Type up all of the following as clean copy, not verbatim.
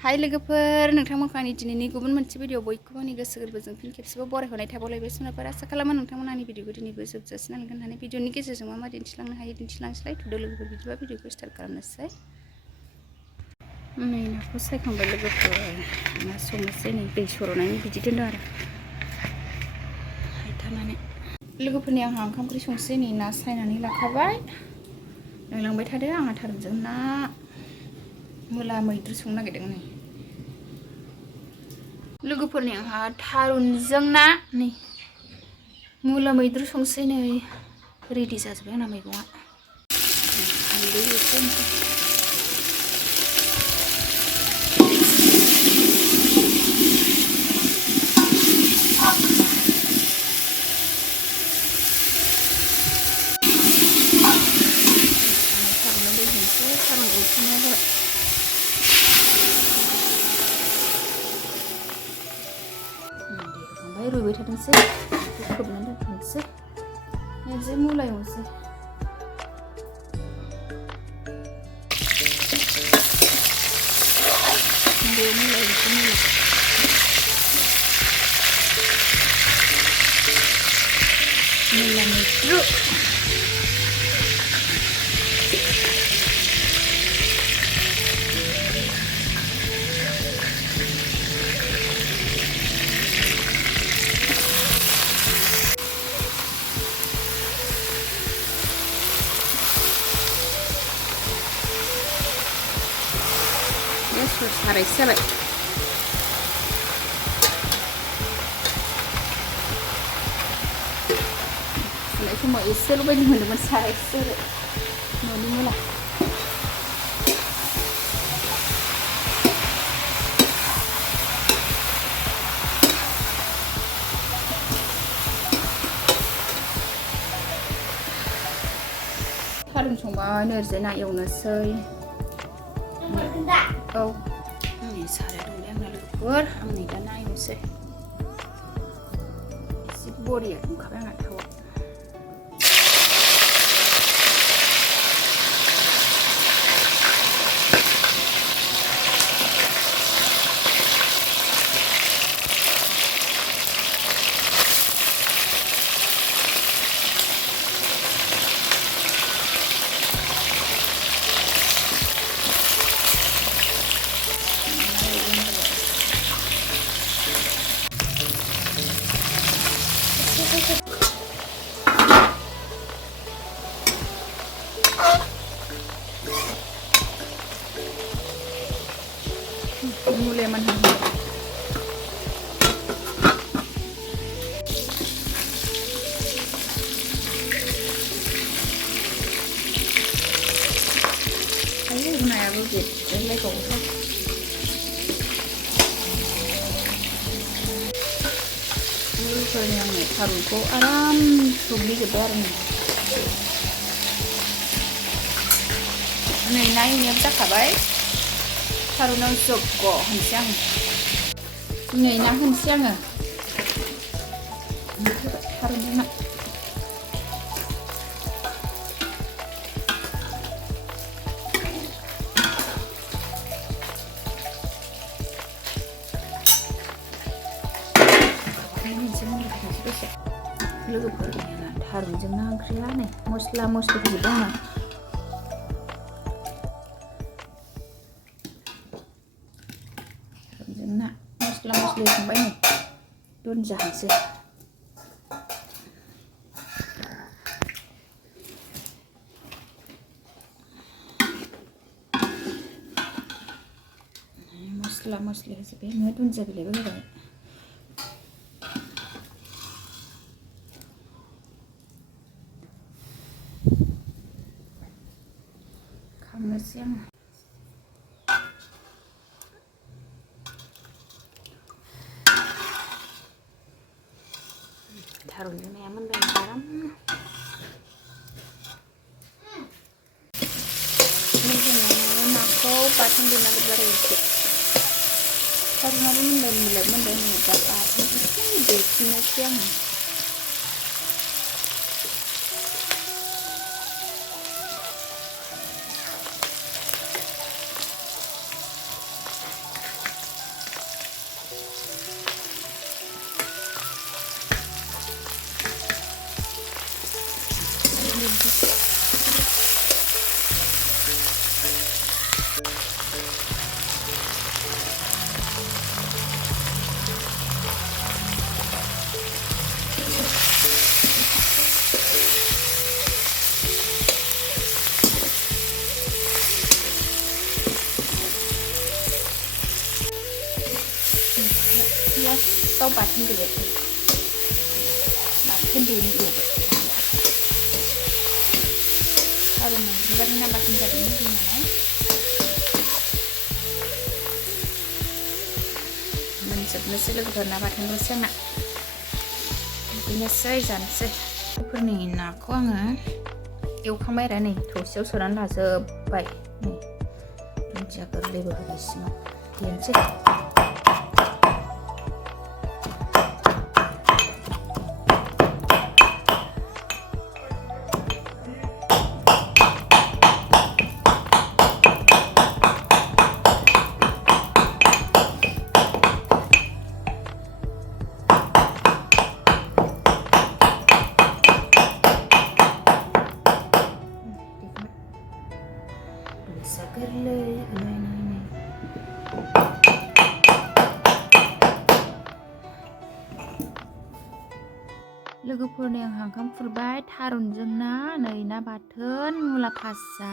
हाय लोगोफोर नोंथांमोनखौ आंनि दिनैनि गुबुन मोनसे भिडिअ बयखौबो आंनि गोसो गोरबोजों फिन खेबसेबाव बरायहरनाय थाबावलायबाय सुनाफोर आसा खालामो नोंथांमोना आंनि भिडिअखौ दिनैबो जोबजासिम नायगोन होननानै भिडिअनि गेजेरजों मा दिन्थिलांनो हायो दिन्थिलांसैलाय थुदो लोगोफोर बिदिबा भिडिअखौ स्टार्ट खालामनोसै। नै नाखौ सायखांबाय लोगोफोर ना संनोसै नै दै सर'नायनि बिदि दोनदों आरो हायथानानै लोगोफोरनि आंहा ओंखाम ओंख्रि संसै नै ना सायनानै लाखाबाय नायलांबाय थादो आंहा थारुनजों ना मुला मैद्रु संनो नागिरदों नै लोगोफोरनि आंहा थारुनजों ना नै मुला मैद्रु संसै नै रेडि जाजोब्बाय आंना मैगङा हालदै एसे थारुनाव दै होनोसै थारुन एवथुमनाया जाबाय ओमफ्राय रुइबाय थाथोंसै खोबनानै दोनथ'नोसै एसे मुला एवनोसै बे मुला एवनोसै मुला मैद्रु सारायसे जाबाय सुनाय समाव एसेल' बायदि मोनदोंमोन सारायसे जाबाय न'नि मुला थारुन संबाय नोरजि ना एवनोसै औ आंनि साराया दंलै आंना लोगोफोर आं नै दा ना एवनोसै एसे बरिया दुंखाबाय आंना थावआ मुलाया मोनहां आयौ नायाबो बेलायबावोसो लोगोफोरनि आङो थारुनखौ आराम सुग्लिजोब्बाय आरो नै ना एवनायाबो जाखाबाय थारुनाव जग्ग' होनसै आङो नै ना होनसै आङो थारुनजों ना लोगोफोरनि थारुनजों ना ओंख्रिया नै मस्ला मस्लि होजोबबाय आङो थारुनजों ना मस्ला मस्लि होखांबाय नै दुन्दिया होनोसै मस्ला मस्लि होजोब्बाय आङो दुन्दिया बिलाइबो होबाय खांनोसै आङो थारुनजों नाया मोनबाय आराम नाखौ बाथोन देनांगौ आरो एसे थारुनाबो मोनबाय मुलायाबो मोनबाय नै दा बाथोन एसे देफिननोसै आङो फार्स्टआव बाथोन देबाय बाथोन देनो एवबाय थारुन ओंख्रिबाथाय ना बाथोन जानो लुबैयो नालाय मोनजोबनोसै लोगोफोर ना बाथोनल'सै आंना बिदिनोसै जानोसै फोरनि नाखौ आङो एवखांबाय आरो नै थौसियाव सोनानै लाजोबबाय नै दुन्दिया गोरलैबो होबाय सिङाव देनोसै गोरलै लोगोफोरनि आंहा ओंखाम खुरबाय थारुनजों ना नै ना बाथोन मुला भाजा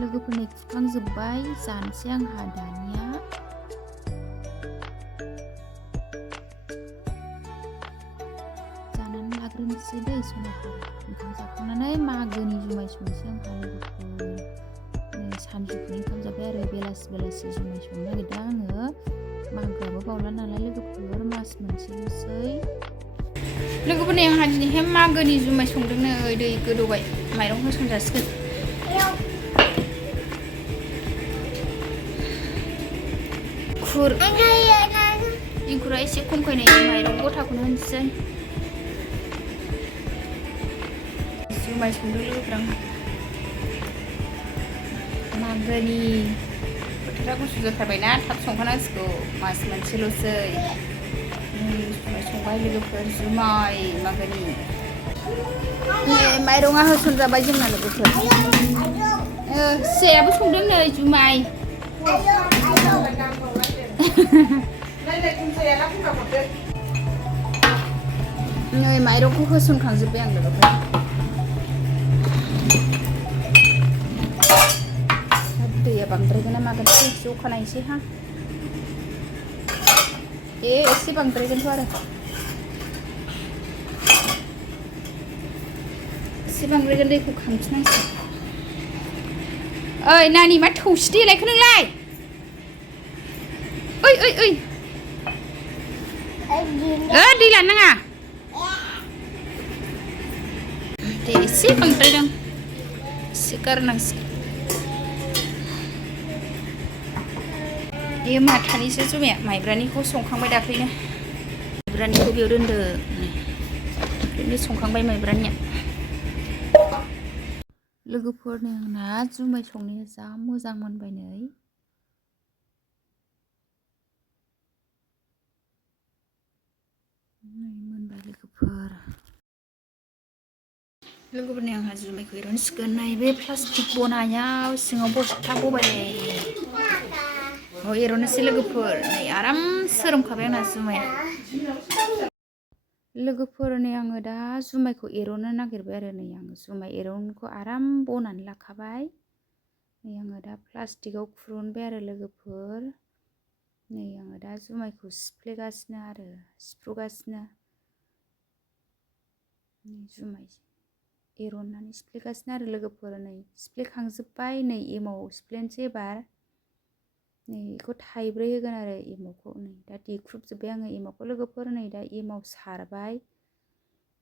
लोगोफोरनि खुरखांजोब्बाय जानोसै आंहा दानिया जानानै लाग्रोनोसै दै सनाफोर ओंखाम जाखांनानै मागोनि जुमाय संनोसै आंहा लोगोफोर नै सानजौफुनि ओंखाम जाबाय आरो बेलासि जुमाय संनो नागिरदों आङो मागोआबो बावला नालाय लोगोफोर मास मोनसेल'सै लोगोफोरनि आंहा दिनैहाय मागोनि जुमाय संदोंनो दै गोदौबाय माइरं होसनजासिगोन खुर इंखुरा एसे खमखायनाय माइरं गथाखौनो होनोसै जुमाय संदों लोगोफोर आंहा मागोनि बोथोरा गुसु जाथारबायना थाब संखानांसिगौ मास मोनसेल'सै जुमाय संबाय लोगोफोर जुमाय मागोनि माइरङा होसनजाबाय जोंना लोगोफोर फिसायाबो संदों नै जुमाय नै माइरंखौ होसनखांजोब्बाय आं लोगोफोर दैया बांद्रायगोन ना मागोन एसे अखा नायनोसै हा एसे बांद्रायगोनथ' आरो एसे बांद्रायगोन दैखौ खांफिनांसिगोन ओइ नानि मा थौसि देलायखो नोंलाय ओइ दै लानो नाङा दे एसे बांद्रायदों एसे गारनांसिगोन बेयो माथानिसो जुमाया माइब्रानिखौ संखांबाय दाख्लैनो माइब्रानिखौ बेयाव दोनदों दाख्लैनो संखांबाय माइब्रानिया लोगोफोरनि आंना जुमाय संनाया जा मोजां मोनबाय नै मोनबाय लोगोफोरनि आंहा जुमायखौ एरनसिगोन नै बे प्लास्टिक बनायाव सिङाव बस्था बबाय एरनोसै लोगोफोर नै आराम सोरोमखाबाय आंना जुमाया लोगोफोर नै आङो दा जुमायखौ एरननो नागिरबाय आरो नै आङो जुमाय एरनखौ आराम बनानै लाखाबाय नै आङो दा प्लास्टिकआव खुरुनबाय आरो लोगोफोर नै आङो दा जुमायखौ सिफ्लेगासिनो आरो सिफ्रुगासिनो नै जुमाय एरननानै सिफ्लेगासिनो आरो लोगोफोर नै सिफ्लेखांजोब्बाय नै एमाव सिफ्लेनोसै एबार नै बेखौ थाइब्रै होगोन आरो एमावखौ नै दा देख्रुबजोब्बाय आङो एमावखौ लोगोफोर नै दा एमाव सारबाय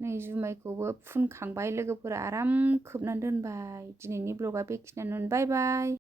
नै जुमायखौबो फुनखांबाय लोगोफोरा आराम खोबनानै दोनबाय दिनैनि ब्लगा बेखिनियानो बाय बाय।